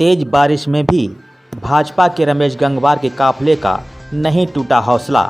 तेज बारिश में भी भाजपा के रमेश गंगवार के काफिले का नहीं टूटा हौसला।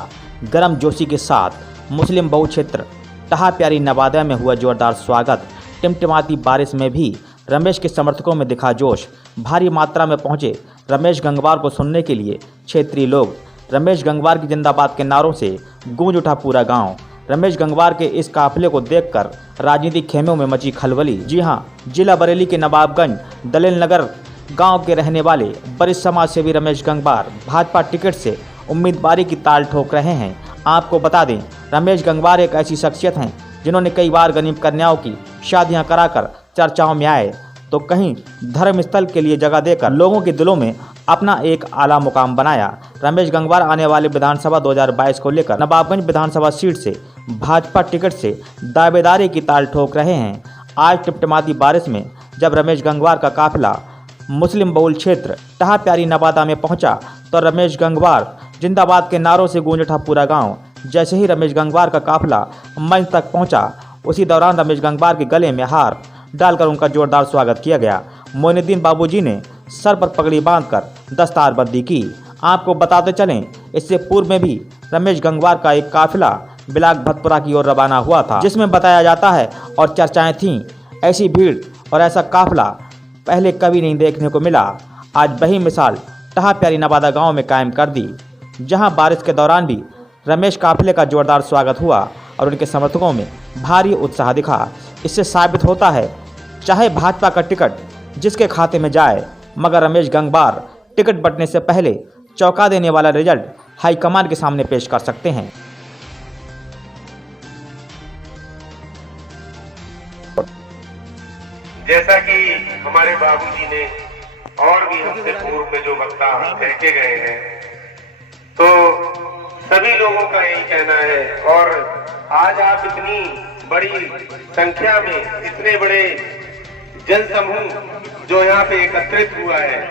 गर्म जोशी के साथ मुस्लिम बहु क्षेत्र टहा प्यारी नवादा में हुआ जोरदार स्वागत। टिमटिमाती बारिश में भी रमेश के समर्थकों में दिखा जोश। भारी मात्रा में पहुंचे रमेश गंगवार को सुनने के लिए क्षेत्रीय लोग। रमेश गंगवार की जिंदाबाद के नारों से गूंज उठा पूरा गांव। रमेश गंगवार के इस काफिले को देखकर राजनीतिक खेमों में मची खलबली। जी हां, जिला बरेली के नवाबगंज दलेल नगर गांव के रहने वाले वरिष्ठ समाज सेवी रमेश गंगवार भाजपा टिकट से उम्मीदवारी की ताल ठोक रहे हैं। आपको बता दें, रमेश गंगवार एक ऐसी शख्सियत हैं जिन्होंने कई बार गरीब कन्याओं की शादियां कराकर चर्चाओं में आए, तो कहीं धर्मस्थल के लिए जगह देकर लोगों के दिलों में अपना एक आला मुकाम बनाया। रमेश गंगवार आने वाले विधानसभा 2022 को लेकर नवाबगंज विधानसभा सीट से भाजपा टिकट से दावेदारी की ताल ठोक रहे हैं। आज टिमटिमाती बारिश में जब रमेश गंगवार का काफिला मुस्लिम बहुल क्षेत्र टहा प्यारी नवादा में पहुंचा, तो रमेश गंगवार जिंदाबाद के नारों से गूंज उठा पूरा गांव। जैसे ही रमेश गंगवार का काफिला मंच तक पहुंचा, उसी दौरान रमेश गंगवार के गले में हार डालकर उनका जोरदार स्वागत किया गया। मोइनुद्दीन बाबूजी ने सर पर पगड़ी बांधकर दस्तारबंदी की। आपको बताते चलें, इससे पूर्व में भी रमेश गंगवार का एक काफिला बिलाग भतपुरा की ओर रवाना हुआ था, जिसमें बताया जाता है और चर्चाएं थीं, ऐसी भीड़ और ऐसा काफिला पहले कभी नहीं देखने को मिला। आज वही मिसाल टहा प्यारी नवादा गांव में कायम कर दी, जहां बारिश के दौरान भी रमेश काफिले का जोरदार स्वागत हुआ और उनके समर्थकों में भारी उत्साह दिखा। इससे साबित होता है, चाहे भाजपा का टिकट जिसके खाते में जाए, मगर रमेश गंगवार टिकट बंटने से पहले चौंका देने वाला रिजल्ट हाईकमान के सामने पेश कर सकते हैं। जैसा कि हमारे बाबूजी ने और भी हमसे पूर्व में जो वक्ता फेंके गए हैं, तो सभी लोगों का यही कहना है। और आज आप इतनी बड़ी संख्या में, इतने बड़े जन समूह जो यहाँ पे एकत्रित हुआ है,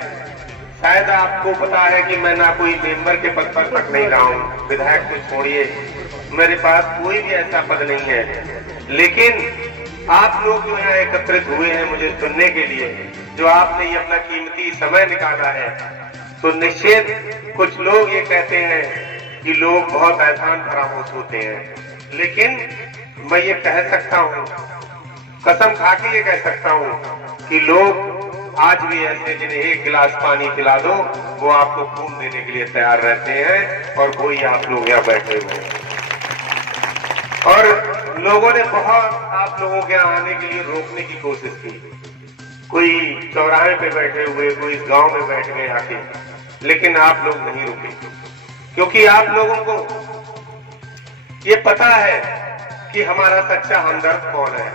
शायद आपको पता है कि मैं ना कोई मेंबर के पद पर तक नहीं रहा हूँ, विधायक को छोड़िए, मेरे पास कोई भी ऐसा पद नहीं है। लेकिन आप लोग जो यहाँ एकत्रित हुए हैं मुझे सुनने के लिए, जो आपने ये अपना कीमती समय निकाला है, तो निश्चित कुछ लोग ये कहते हैं कि लोग बहुत एहसान फरामोश होते हैं, लेकिन मैं ये कह सकता हूँ, कसम खा के ये कह सकता हूँ कि लोग आज भी ऐसे जिन्हें एक गिलास पानी पिला दो वो आपको खून देने के लिए तैयार रहते हैं, और कोई आप लोग यहाँ बैठे हुए हैं। और लोगों ने बहुत आप लोगों के आने के लिए रोकने की कोशिश की, कोई चौराहे पे बैठे हुए, कोई इस गांव में बैठ गए आके, लेकिन आप लोग नहीं रुके, क्योंकि आप लोगों को ये पता है कि हमारा सच्चा हमदर्द कौन है,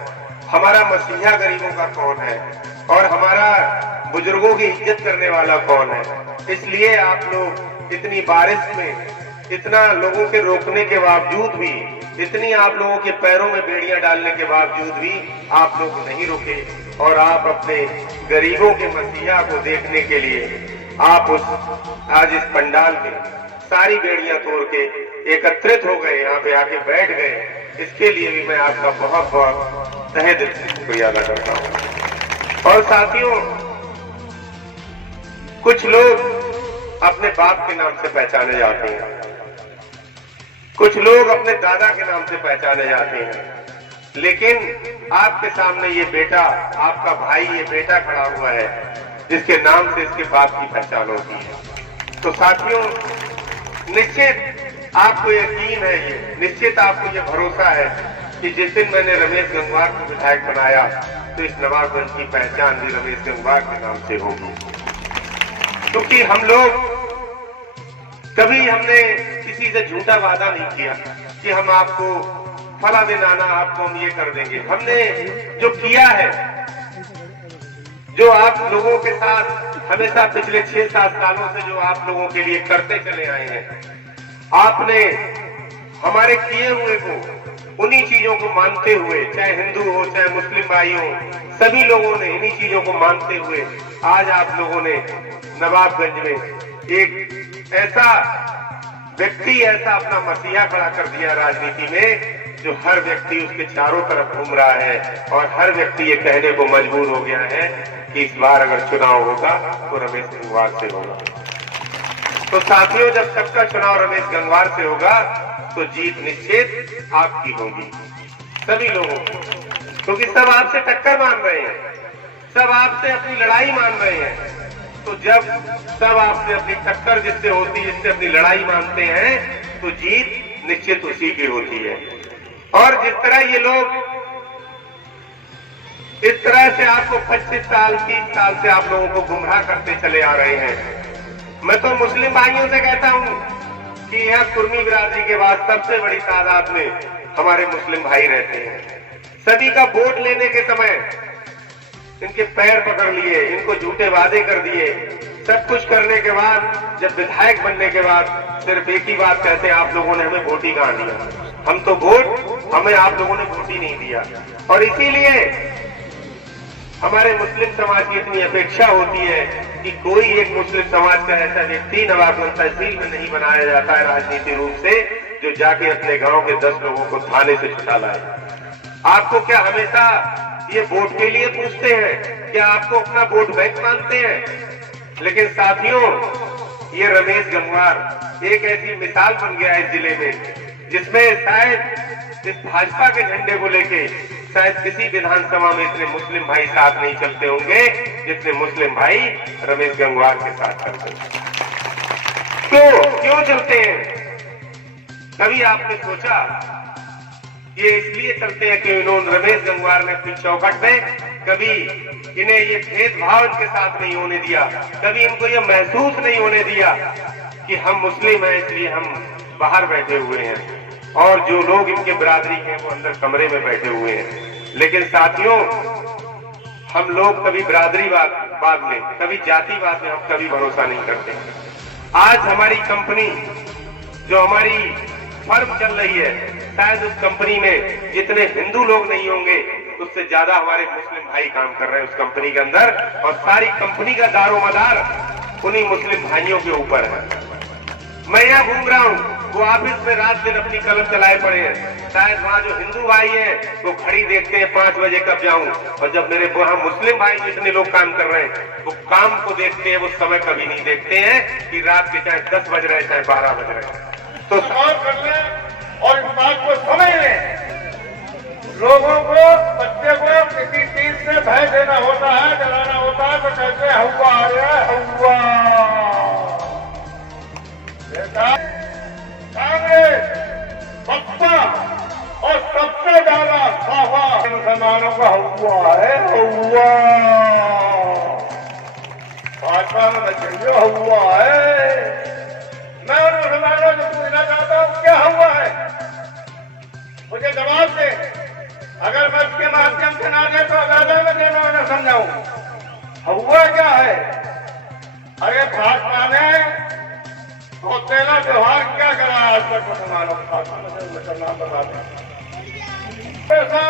हमारा मसीहा गरीबों का कौन है, और हमारा बुजुर्गों की इज्जत करने वाला कौन है। इसलिए आप लोग इतनी बारिश में, इतना लोगों के रोकने के बावजूद भी, इतनी आप लोगों के पैरों में बेड़ियां डालने के बावजूद भी आप लोग नहीं रुके, और आप अपने गरीबों के मसीहा को देखने के लिए आप आज इस पंडाल में सारी बेड़ियां तोड़ के एकत्रित हो गए, यहाँ पे आके बैठ गए। इसके लिए भी मैं आपका बहुत बहुत तहे दिल से शुक्रिया अदा करता हूँ। और साथियों, कुछ लोग अपने बाप के नाम से पहचाने जाते हैं, कुछ लोग अपने दादा के नाम से पहचाने जाते हैं, लेकिन आपके सामने ये बेटा, आपका भाई, ये बेटा खड़ा हुआ है जिसके नाम से इसके बाप की पहचान होती है। तो साथियों, निश्चित आपको यकीन है, ये निश्चित आपको ये भरोसा है कि जिस दिन मैंने रमेश गंगवार को विधायक बनाया, तो इस नवाबगंज की पहचान भी रमेश गंगवार के नाम से होगी। क्योंकि हम लोग कभी हमने किसी से झूठा वादा नहीं किया कि हम आपको फला दिन आना, आपको हम ये कर देंगे। हमने जो किया है, जो आप लोगों के साथ हमेशा पिछले 6-7 सालों से जो आप लोगों के लिए करते चले आए हैं, आपने हमारे किए हुए को, उन्हीं चीजों को मानते हुए, चाहे हिंदू हो चाहे मुस्लिम भाई हो, सभी लोगों ने इन्हीं चीजों को मानते हुए आज आप लोगों ने नवाबगंज में एक ऐसा व्यक्ति, ऐसा अपना मसीहा खड़ा कर दिया राजनीति में, जो हर व्यक्ति उसके चारों तरफ घूम रहा है और हर व्यक्ति ये कहने को मजबूर हो गया है कि इस बार अगर चुनाव होगा तो रमेश गंगवार से होगा। तो साथियों, जब सबका चुनाव रमेश गंगवार से होगा तो जीत निश्चित आपकी होगी, सभी लोगों की, क्योंकि सब आपसे टक्कर मान रहे हैं, सब आपसे अपनी लड़ाई मान रहे हैं। तो जब सब आपसे अपनी टक्कर जिससे होती है, जिससे अपनी लड़ाई मानते हैं, तो जीत निश्चित उसी की होती है। और जिस तरह ये लोग इस तरह से आपको 25 साल 30 साल से आप लोगों को गुमराह करते चले आ रहे हैं, मैं तो मुस्लिम भाइयों से कहता हूं कि यहाँ कुर्मी बिरादरी के बाद सबसे बड़ी तादाद में हमारे मुस्लिम भाई रहते हैं। सभी का वोट लेने के समय इनके पैर पकड़ लिए, इनको झूठे वादे कर दिए, सब कुछ करने के बाद जब विधायक बनने के बाद सिर्फ एक ही बात कहते हैं, आप लोगों ने हमें वोट ही कहां दिया, हम तो वोट, हमें आप लोगों ने वोट ही नहीं दिया। और इसीलिए हमारे मुस्लिम समाज की इतनी अपेक्षा होती है कि कोई एक मुस्लिम समाज का ऐसा व्यक्ति नवाबगंज तहसील में नहीं बनाया जाता है राजनीतिक रूप से, जो जाके अपने गांव के 10 लोगों को थाने से छुटा लाए। आपको क्या हमेशा ये वोट के लिए पूछते हैं? क्या आपको अपना वोट बैंक मानते हैं? लेकिन साथियों, ये रमेश गंगवार एक ऐसी मिसाल बन गया है इस जिले में, जिसमें शायद इस भाजपा के झंडे को लेके शायद किसी विधानसभा में इतने मुस्लिम भाई साथ नहीं चलते होंगे जितने मुस्लिम भाई रमेश गंगवार के साथ चलते हैं। क्यों चलते हैं? कभी आपने सोचा? ये इसलिए चलते हैं कि इन्होंने रमेश गंगवार ने अपनी चौखट में कभी इन्हें ये भेदभाव इनके साथ नहीं होने दिया, कभी इनको ये महसूस नहीं होने दिया कि हम मुस्लिम हैं इसलिए हम बाहर बैठे हुए हैं और जो लोग इनके बिरादरी के वो अंदर कमरे में बैठे हुए हैं। लेकिन साथियों, हम लोग कभी बिरादरीवाद में, कभी जातिवाद में हम कभी भरोसा नहीं करते। आज हमारी कंपनी, जो हमारी फर्म चल रही है, शायद उस कंपनी में जितने हिंदू लोग नहीं होंगे उससे ज्यादा हमारे मुस्लिम भाई काम कर रहे हैं उस कंपनी के अंदर, और सारी कंपनी का दारोमदार उन्हीं मुस्लिम भाइयों के ऊपर है। मैं यहाँ घूम रहा हूँ, वो ऑफिस में रात दिन अपनी कलम चलाए पड़े हैं, शायद वहाँ जो हिंदू भाई हैं वो घड़ी देखते हैं 5 बजे कब जाऊं, और जब मेरे वहाँ मुस्लिम भाई जितने लोग काम कर रहे हैं वो काम को देखते हैं, वो समय कभी नहीं देखते हैं कि रात के चाहे 10 बज रहे चाहे 12 बज रहे। तो सवाल कर लें और इस बात को समझ लें, लोगों को, बच्चे को किसी चीज से भय देना होता है, डराना होता है, तो कहते हैं हवा आ रहा है, हवा। कांग्रेस, बसपा और सबसे ज्यादा साफा मुसलमानों का हुआ है, हुआ। भाजपा में बच्चे हुआ है। मैं उन मुसलमानों से पूछना चाहता हूँ, क्या हुआ है? मुझे जवाब दे। अगर मैं इसके माध्यम से ना दे तो अदालत में देना उन्हें समझाऊं। हुआ क्या है? अरे भाजपा ने तो तेरा व्यवहार क्या करा आज तक मुसलमानों के साथ, नाम बताते ऐसा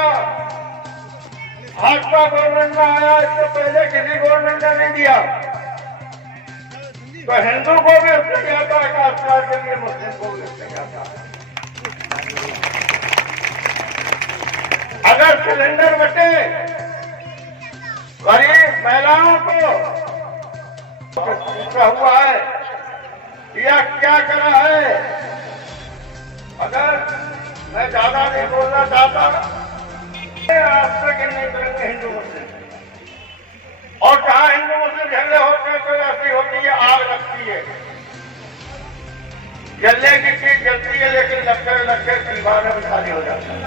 भाजपा गवर्नमेंट में आया, इससे पहले किसी गवर्नमेंट ने नहीं दिया। तो हिंदू को भी उसने क्या था, काश्मीर के लिए मुस्लिम को भी उसने क्या था। अगर सिलेंडर बटे गरीब महिलाओं को पूछा हुआ है या क्या करा है? अगर मैं ज्यादा नहीं बोलना चाहता, आज तक नहीं करेंगे हिंदू मुस्लिम, और कहा हिंदू मुस्लिम झगड़े होते हैं तो ऐसी होती है, आग लगती है, जलने की चीज जलती है, लेकिन लक्कर दीवार में खाली हो जाता है।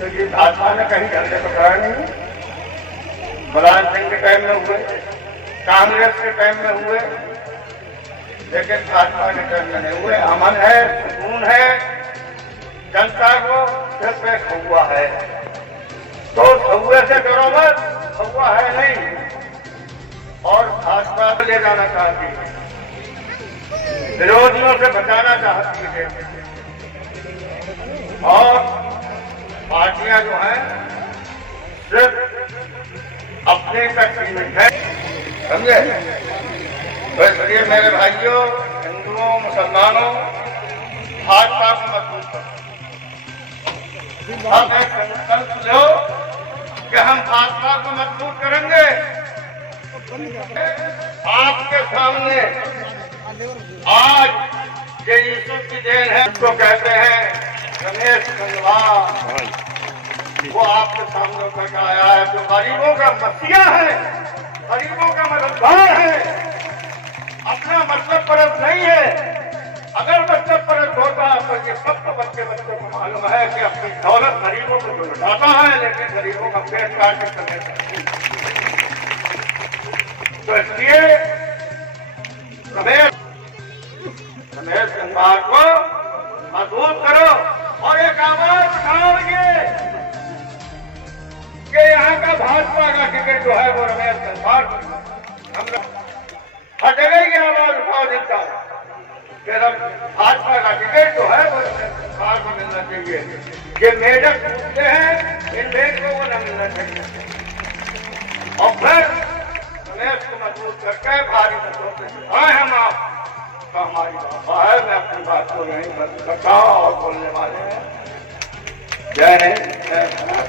तो ये भाजपा ने कहीं झगड़े पकड़ा नहीं, मुलायम सिंह के टाइम में हुए, कांग्रेस के टाइम में हुए, लेकिन भाजपा के टाइम में नहीं हुए। अमन है, सुकून है, जनता को सिर्फ एक हुआ है, तो हुए से डरो मत, हुआ है नहीं। और भाजपा को ले जाना चाहती है, विरोधियों से बचाना चाहती है, और पार्टियां जो हैं सिर्फ अपने तक सीमित है, समझे? तो इसलिए मेरे भाइयों, हिंदुओं, मुसलमानों, भाजपा को मजबूत करो। अब एक संकल्प लो कि हम भाजपा को मजबूत करेंगे। आपके सामने आज ये यीशु की देन है, उसको कहते हैं रमेश गंगवार, वो आपके सामने तक आया है, जो गरीबों का मसीहा है, गरीबों का मददगार है, अपना मतलब परस्त नहीं है। अगर मतलब परस्त होता तो ये सबको बच्चे को मालूम है कि अपनी दौलत गरीबों को जो लुटाता है, लेकिन गरीबों का पेट काट के चले जाते हैं। तो इसलिए रमेश गंगवार को मजबूत करो और एक आवाज उठाओगे कि यहाँ का भाजपा का टिकट जो है वो रमेश गंगवार हम लोग हर जगह की आवाज उठाओ देता भाजपा का टिकट जो है वो सरकार को मिलना चाहिए। ये मेजर पूछते हैं, इन लोगों को न मिलना चाहिए। और फिर रमेश को मजबूत करके भारी मतों से जिताए हम आप, तो हमारी बात है। मैं अपनी बात को नहीं बंद करता और बोलने वाले हैं। जय हिंद, जय भारत।